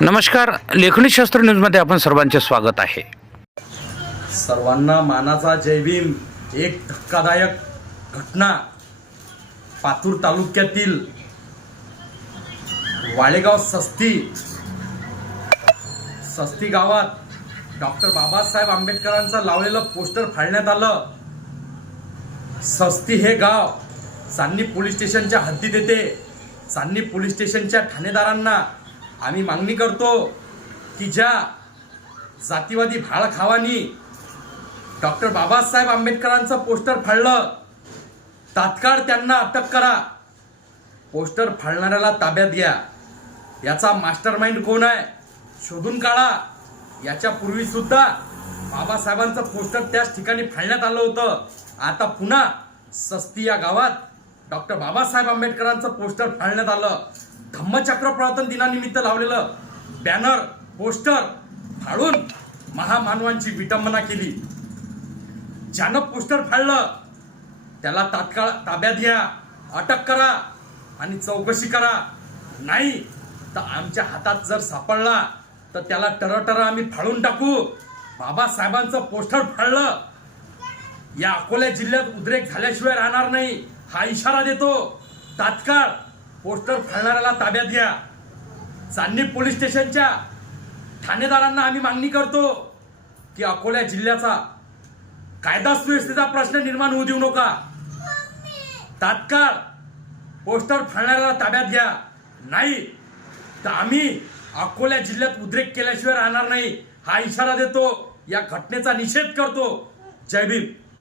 नमस्कार लेखणी शास्त्र न्यूजमध्ये आपण सर्वांचे स्वागत आहे. सर्वांना मानाचा जयभीम एक धक्कादायक घटना पातूर तालुक्यातील वाळेगाव सस्ती सस्ती गावात डॉक्टर बाबासाहेब आंबेडकरांचं लावलेलं पोस्टर फाडण्यात आलं. सस्ती हे गाव सान्नी पोलीस स्टेशनच्या हद्दीत येते. सान्नी पोलीस स्टेशनच्या ठाणेदारांना आम्ही मागणी करतो की ज्या जातीवादी भाळ खावानी डॉक्टर बाबासाहेब आंबेडकरांचं पोस्टर फाडलं तात्काळ त्यांना अटक करा. पोस्टर फाडणाऱ्याला ताब्यात घ्या. याचा मास्टर माइंड कोण आहे शोधून काढा. याच्या सुद्धा बाबासाहेबांचं पोस्टर त्याच ठिकाणी फाडण्यात आलं होतं. आता पुन्हा सस्ती या गावात डॉक्टर बाबासाहेब आंबेडकरांचं पोस्टर फाडण्यात आलं. धम्मचक्र प्रवर्तन दिनानिमित्त लावलेलं बॅनर पोस्टर फाडून महामानवांची विटंबना केली. ज्यानं पोस्टर फाडलं त्याला तात्काळ ताब्यात घ्या अटक करा आणि चौकशी करा. नाही तर आमच्या हातात जर सापडला तर त्याला टरटर आम्ही फाडून टाकू. बाबासाहेबांचं पोस्टर फाडलं. या अकोला जिल्ह्यात उद्रेक झाल्याशिवाय राहणार नाही हा इशारा देतो. तात्काळ पोस्टर फाळणाऱ्याला ताब्यात घ्या. चांदणी पोलीस स्टेशनच्या ठाणेदारांना आम्ही मागणी करतो की अकोला जिल्ह्याचा कायदा सुव्यवस्थेचा प्रश्न निर्माण होऊ देऊ नका. तात्काळ पोस्टर फाळणाऱ्याला ताब्यात घ्या. नाही तर आम्ही अकोला जिल्ह्यात उद्रेक केल्याशिवाय राहणार नाही. हा इशारा देतो. या घटनेचा निषेध करतो. जय भीम.